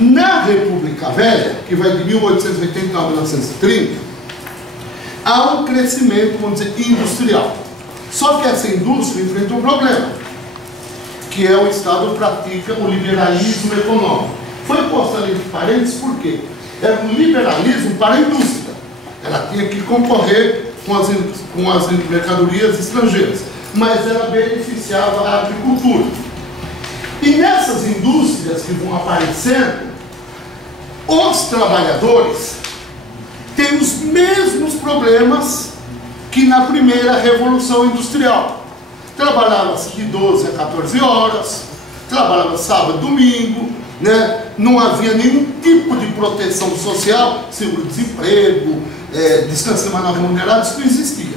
Na República Velha, que vai de 1880 a 1930, há um crescimento, vamos dizer, industrial. Só que essa indústria enfrenta um problema, que é o Estado pratica o liberalismo econômico. Foi posto ali entre parênteses por quê? Era um liberalismo para a indústria. Ela tinha que concorrer com as mercadorias estrangeiras, mas ela beneficiava a agricultura. E nessas indústrias que vão aparecendo, os trabalhadores têm os mesmos problemas que na primeira Revolução Industrial. Trabalhava-se de 12 a 14 horas, trabalhava sábado, domingo, né? Não havia nenhum tipo de proteção social, seguro-desemprego, descanso semanal remunerado, isso não existia.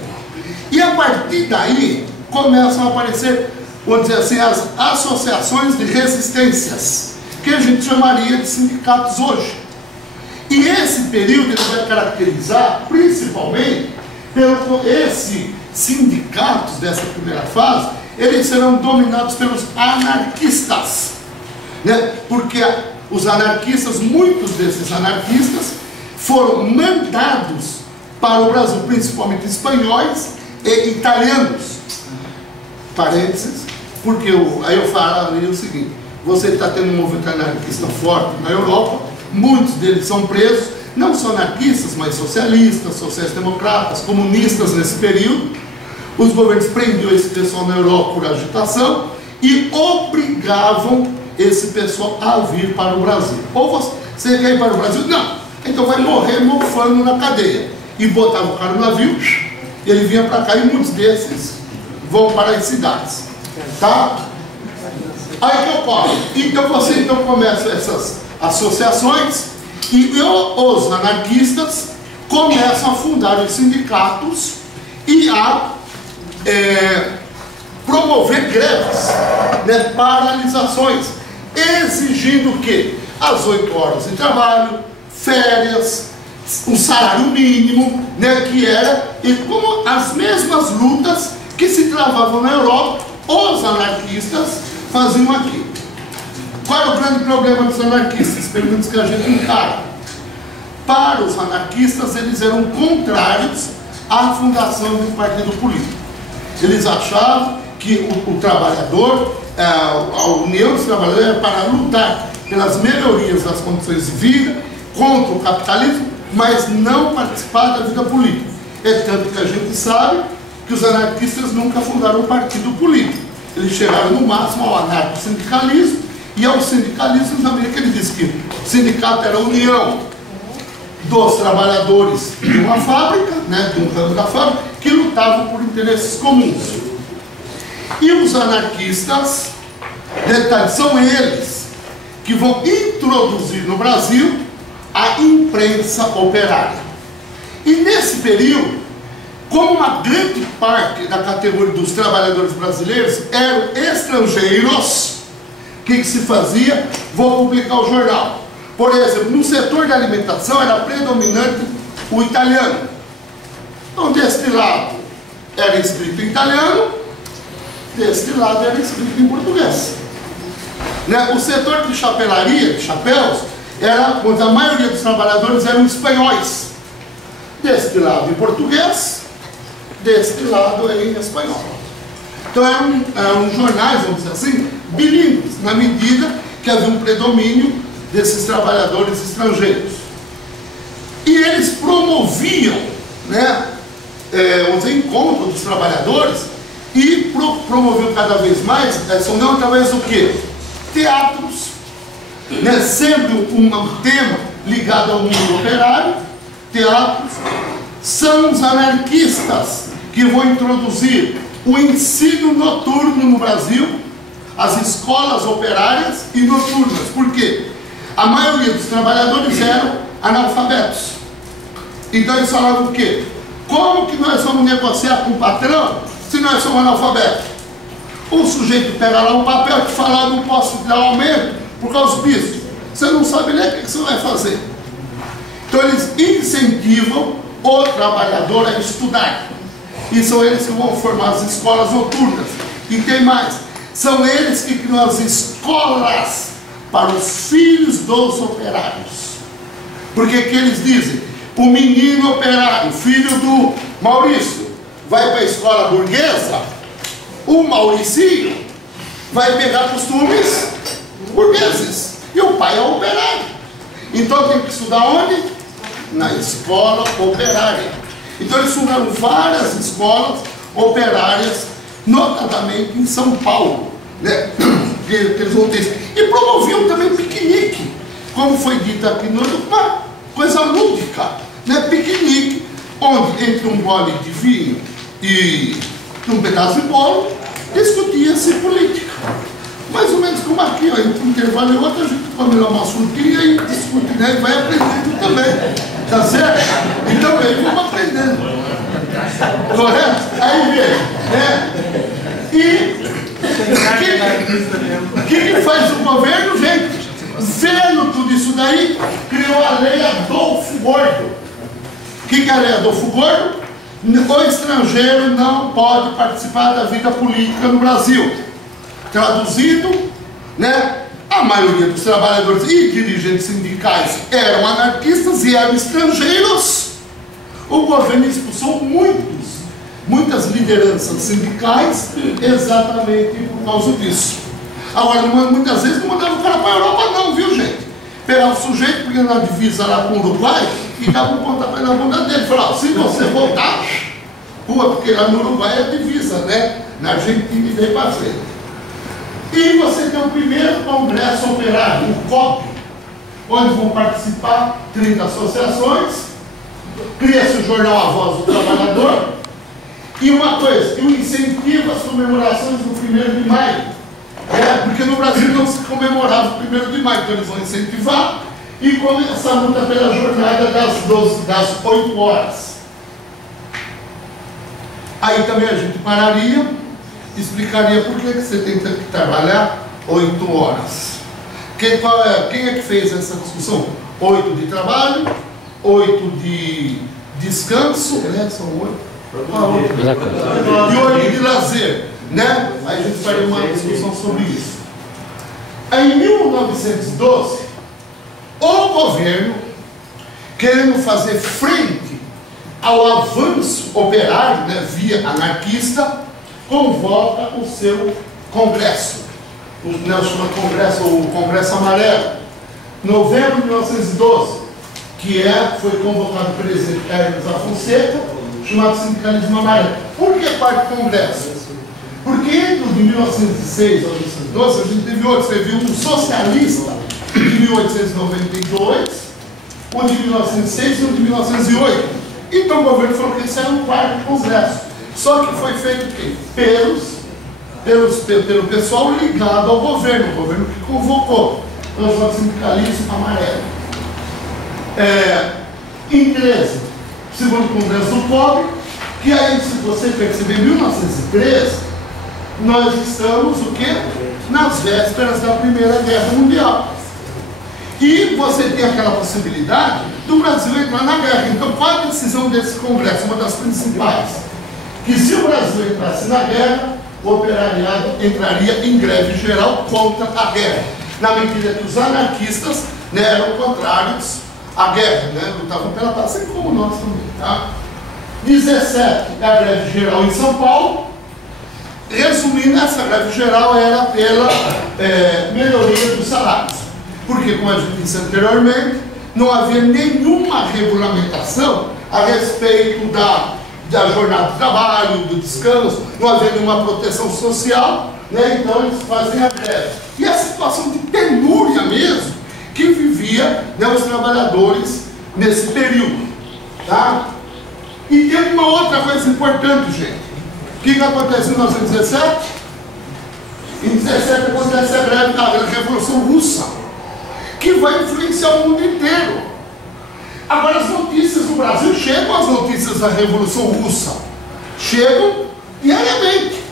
E a partir daí começam a aparecer, vamos dizer assim, as associações de resistências, que a gente chamaria de sindicatos hoje. E esse período ele vai caracterizar principalmente pelo esses sindicatos dessa primeira fase, eles serão dominados pelos anarquistas, né? Porque os anarquistas, muitos desses anarquistas, foram mandados para o Brasil, principalmente espanhóis e italianos. Parênteses, porque aí eu falaria o seguinte: você está tendo um movimento anarquista forte na Europa, muitos deles são presos, não só anarquistas, mas socialistas, sociais-democratas, comunistas nesse período. Os governos prendiam esse pessoal na Europa por agitação e obrigavam esse pessoal a vir para o Brasil. Ou você quer ir para o Brasil? Não. Então vai morrer mofando na cadeia. E botava o cara no navio, ele vinha para cá, e muitos desses vão para as cidades. Tá? Aí que ocorre. Então você começa essas associações e os anarquistas começam a fundar os sindicatos e a promover greves, né, paralisações, exigindo que as 8 horas de trabalho, férias, um salário mínimo, né, que era, e como as mesmas lutas que se travavam na Europa, os anarquistas faziam aqui. Qual é o grande problema dos anarquistas? Perguntas que a gente encara. Para os anarquistas, eles eram contrários à fundação de um partido político. Eles achavam que o trabalhador, a união dos trabalhadores era para lutar pelas melhorias das condições de vida, contra o capitalismo, mas não participar da vida política. É tanto que a gente sabe que os anarquistas nunca fundaram um partido político. Eles chegaram no máximo ao anarco-sindicalismo, e ao sindicalismo também, que ele disse que o sindicato era a união dos trabalhadores de uma fábrica, né, de um ramo da fábrica, que lutavam por interesses comuns. E os anarquistas, detalhe, são eles que vão introduzir no Brasil a imprensa operária. E nesse período, como uma grande parte da categoria dos trabalhadores brasileiros eram estrangeiros, o que se fazia? Vou publicar o jornal. Por exemplo, no setor da alimentação era predominante o italiano. Então, deste lado era escrito em italiano, deste lado era escrito em português. Né? O setor de chapelaria, de chapéus, era, quando a maioria dos trabalhadores eram espanhóis. Deste lado em português, deste lado em espanhol. Então eram jornais, vamos dizer assim, bilíngues, na medida que havia um predomínio desses trabalhadores estrangeiros. E eles promoviam, né, os encontros dos trabalhadores e promoviam cada vez mais, não através do quê? Teatros, né, sempre um tema ligado ao mundo operário, teatros. São os anarquistas que vão introduzir o ensino noturno no Brasil, as escolas operárias e noturnas. Por quê? A maioria dos trabalhadores eram analfabetos. Então eles falavam o quê? Como que nós vamos negociar com o patrão se nós somos analfabetos? O sujeito pega lá um papel que fala: não posso te dar aumento por causa disso. Você não sabe nem o que você vai fazer. Então eles incentivam o trabalhador a estudar. E são eles que vão formar as escolas noturnas. E tem mais, são eles que criam as escolas para os filhos dos operários. Porque que eles dizem? O menino operário, filho do Maurício, vai para a escola burguesa, o Mauricinho vai pegar costumes burgueses, e o pai é operário. Então tem que estudar onde? Na escola operária. Então eles fundaram várias escolas operárias, notadamente em São Paulo, né? Que eles vão ter. E promoviam também piquenique, como foi dito aqui no uma coisa lúdica, né? Piquenique, onde entre um gole de vinho e um pedaço de bolo, discutia-se política. Mais ou menos como aqui, ó, entre um intervalo e outro, a gente come lá uma frutinha e discute, né? E vai aprendendo também, tá certo? Então aí vamos aprendendo. Correto? Aí vem, né? E o que faz o governo, gente? Vendo tudo isso daí, criou a lei Adolfo Gordo. O que é a lei Adolfo Gordo? O estrangeiro não pode participar da vida política no Brasil. Traduzido, né? A maioria dos trabalhadores e dirigentes sindicais eram anarquistas e eram estrangeiros. O governo expulsou muitas lideranças sindicais exatamente por causa disso. Agora, muitas vezes não mandava o cara para a Europa não, viu, gente? Pegava o sujeito, porque na divisa lá com o Uruguai, e dava um pontapé na bunda dele. Falava, se você voltar, porque lá no Uruguai é divisa, né? Na Argentina e veio para frente. E você tem o primeiro congresso operário, o COP, onde vão participar 30 associações, cria-se o jornal A Voz do Trabalhador, e uma coisa, o incentivo às comemorações do 1º de maio, porque no Brasil não se comemorava o 1º de maio, então eles vão incentivar, e começa a luta pela jornada das 8 horas. Aí também a gente pararia, explicaria por que você tem que trabalhar 8 horas. Quem é que fez essa discussão? 8 de trabalho, 8 de descanso, né? São 8. E 8 de lazer, né? Aí a gente faria uma discussão sobre isso. Aí, em 1912, o governo, querendo fazer frente ao avanço operário, né, via anarquista, convoca o seu congresso, o Congresso Amarelo, novembro de 1912, que foi convocado pelo presidente Hermes da Fonseca, chamado Sindicalismo Amarelo. Por que parte do congresso? Porque entre de 1906 a 1912, a gente teve outros, teve um socialista de 1892, um de 1906 e um de 1908. Então o governo falou que esse era um quarto congresso. Só que foi feito o quê? Pelo pessoal ligado ao governo, o governo que convocou. Então, o Sindicalismo Amarelo. Em 13, segundo Congresso do Pobre, que aí, se você perceber, em 1913, nós estamos o quê? Nas vésperas da Primeira Guerra Mundial. E você tem aquela possibilidade do Brasil entrar na guerra. Então, qual a decisão desse Congresso? Uma das principais. Que se o Brasil entrasse na guerra, o operariado entraria em greve geral contra a guerra. Na medida que os anarquistas, né, eram contrários à guerra, né, lutavam pela paz, assim como nós também. Tá? 17, a greve geral em São Paulo. Resumindo, essa greve geral era pela melhoria dos salários. Porque, como a gente disse anteriormente, não havia nenhuma regulamentação a respeito da jornada de trabalho, do descanso, não havia nenhuma proteção social, né? Então eles fazem a greve. E a situação de penúria mesmo que vivia, né, os trabalhadores nesse período. Tá? E tem uma outra coisa importante, gente. O que acontece em 1917? Em 17 acontece a greve da Revolução Russa, que vai influenciar o mundo inteiro. Agora, as notícias do Brasil chegam, as notícias da Revolução Russa chegam diariamente,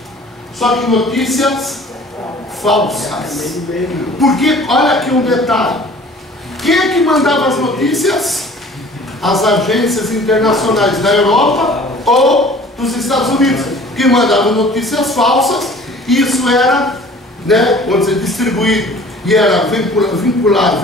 só que notícias falsas. Porque, olha aqui um detalhe, quem é que mandava as notícias? As agências internacionais da Europa ou dos Estados Unidos, que mandavam notícias falsas, e isso era, né, vamos dizer, distribuído e era veiculado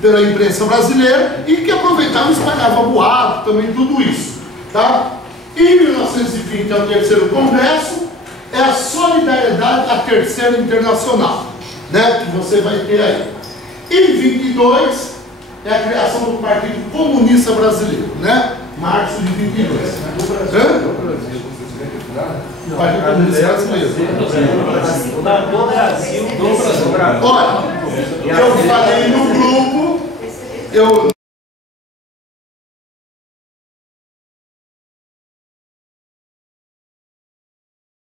pela imprensa brasileira, e que aproveitava e espalhava boato, também tudo isso, tá? Em 1920 é o terceiro congresso, é a solidariedade à terceira internacional, né, que você vai ter aí. Em 22 é a criação do Partido Comunista Brasileiro, né, março de 22. O Partido Comunista Brasileiro. Olha, eu falei no grupo,